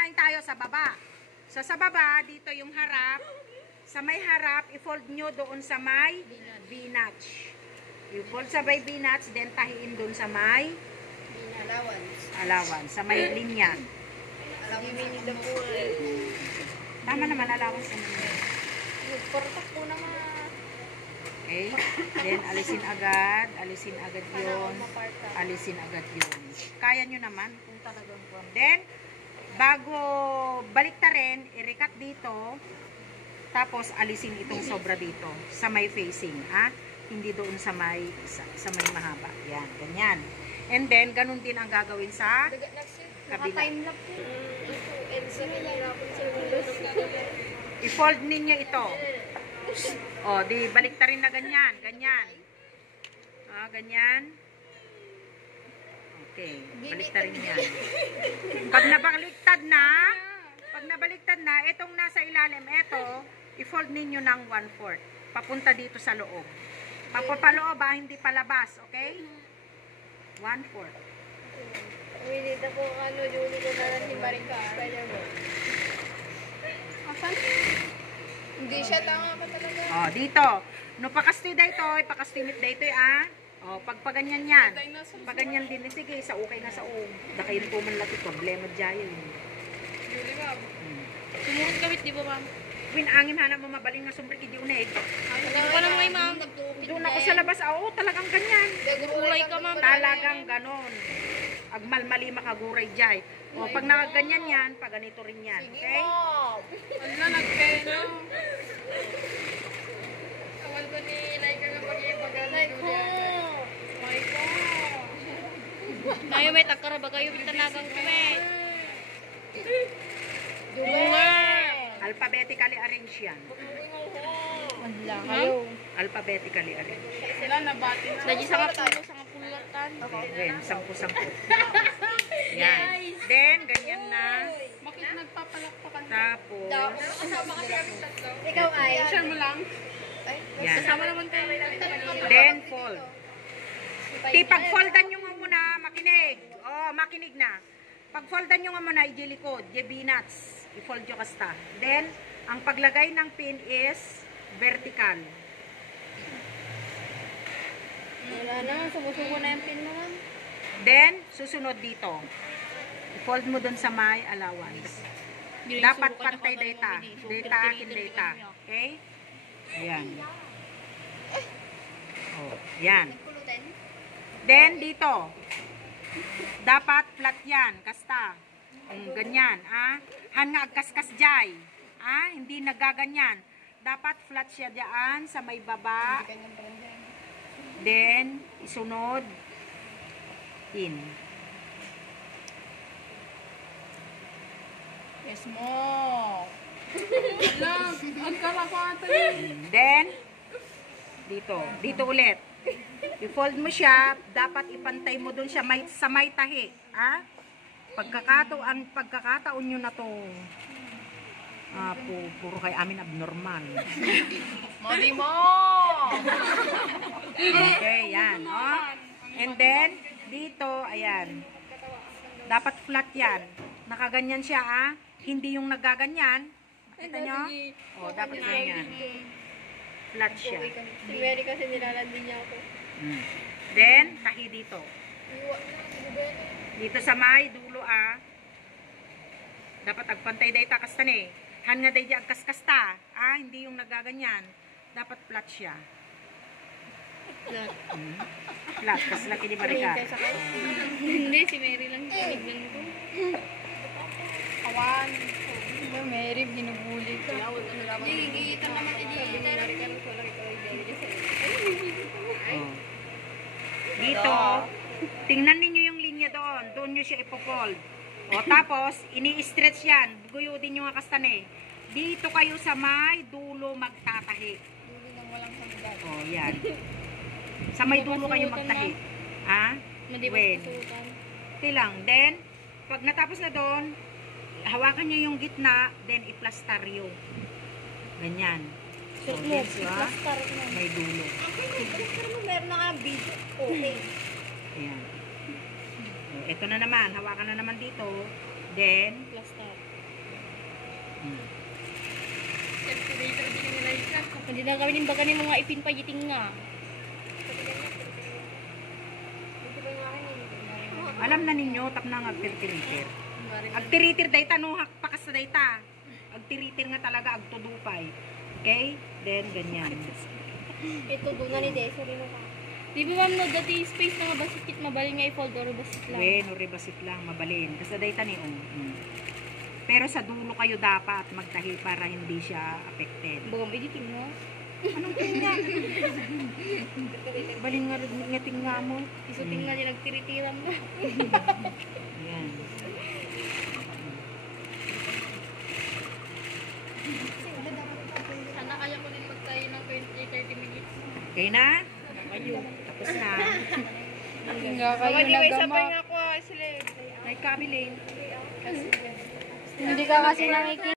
design tayo sa baba. So, sa baba, dito yung harap. Sa may harap, i-fold nyo doon sa may V-notch. I-fold sa may V-notch, then tahiin doon sa may allowance. Sa may linya. Tama naman, allowance naman. Portak po naman. Okay? Then, alisin agad yun. Alisin agad yun. Kaya nyo naman kung talagang kung. Then, bago baliktarin, i-recut dito. Tapos, alisin itong sobra dito. Sa may facing. Ha? Hindi doon sa may mahaba. Yan, ganyan. And then, ganun din ang gagawin sa kabila. I-fold ninyo ito. O, di baliktarin na ganyan. Ganyan. Ganyan. Okay, baliktarin yan. Pag nabaliktad na, itong nasa ilalim, ito, i-fold ninyo ng 1/4. Papunta dito sa loob. Papapaloob hindi palabas, okay? 1/4. Hindi na po Julie ko na lang si Marika. Asan? Hindi siya, tama pa talaga. Dito. No, pakasti dito, pakastimit dito, pag paganyan yan. Paganyan din, sige, sa okay na sa Dakayin po man lati, problema dyan yun. Julie, ma'am. Sumurot kawit, di ba, ma'am? Angin hanap mo mabaling nga sumbrik, hindi uneg. Hindi ko lang may, ma'am. Doon ako sa labas, talagang ganyan. Ulay ka, ma'am. Talagang ganon. Agmalmali makaguray dyan. Pag nakaganyan yan, pag ganito rin yan. Okay? Wala, nagpeno. Awal ko ni Laika nga pag-iipagalan. Laika. Nayo may takara ba kayo bitanagang kami? Alphabetically arranged yan. Wala kayo. Alphabetically arranged. Sila nabatin. Lagi sa kapulo, sa kapulatan. Okay, 10-10. Yan. Then, ganyan na. Bakit nagpapalakpakan? Tapos, Kasama kasi kami tatlo. Ikaw ay? Share mo lang. yan. Kasama naman kayo. Then, fold. Pag-foldan nyo nga muna, makinig. Makinig na. Pag-foldan nyo nga muna, i-jilikod, i-B-nuts. I-fold nyo kasta. Then, ang paglagay ng pin is vertical. Wala na, sumusuko na yung pin mo, ma'am. Then, susunod dito. I-fold mo dun sa may allowance. Dapat pantay data. Data akin data. Okay? Ayan. Yan. Then, dito. Dapat flat yan. Kasta. Ganyan. Han nga agkaskas jay. Hindi nagaganyan. Dapat flat siya dyan sa may baba. Then, isunod. In. Yes, mo. Ang kalapatan. Then, dito. Dito ulit. I-fold mo siya. Dapat ipantay mo dun siya sa may tahi. Pagkakataon nyo na to. Puro kay amin abnormal. Mali mo! Okay, yan. And then, dito, ayan. Dapat flat yan. Nakaganyan siya, Hindi yung nagaganyan. Kita nyo? Dapat ganyan. Flat siya. Si Mary kasi nilalandi niya ako. Then, tahi dito. Dito sa may dulo, Dapat agpantay day takastan Han nga day di agkaskasta. Hindi yung nagaganyan. Dapat flat siya. Flat. Kasi laki ni Marika. Hindi, si Mary lang tinignan ko. Awan. Mary, binubuli ko. Gigigita naman Dito, tingnan ninyo yung linya doon. Doon nyo siya ipofold. Tapos, ini-stretch yan. Guyudin nyo nga kastane. Dito kayo sa may dulo magtatahi. Dulo ng walang hanggan. Yan. Sa may dulo kayo magtahi. When? Okay lang. Then, pag natapos na doon, hawakan nyo yung gitna, then i-plastaryo. Ganyan. So, may dulo. Meron na nga video. Okay. Ayan. Ito na naman. Hawakan na naman dito. Then, Calculator din ni Laika. Hindi na kami nimbaga ni mga ipin pa yiting nga. Alam na ninyo, tap na nga agtiritir. Agtiritir dayta, no hakpakas na dayta. Agtiritir nga talaga, agtudupay. Okay? Then, ganyan. Ito doon na ni Desi rin ka. Di ba ma'am, no, dati space na nga basit mabalin nga i-fold or basit lang? No rebasit lang, mabalin. Kasi dayta ni Pero sa dulo kayo dapat magtahi para hindi siya affected. Bagam editing mo? Anong tingnan? Baling nga tingnan mo. Isuting nga din nagtiritiran mo. Yan. Sana kaya ko din magtayo ng 20-30 minutes. Okay na? Tapos na. Nga kayo nagama. May kabilin. Hindi ka kasi nakikita.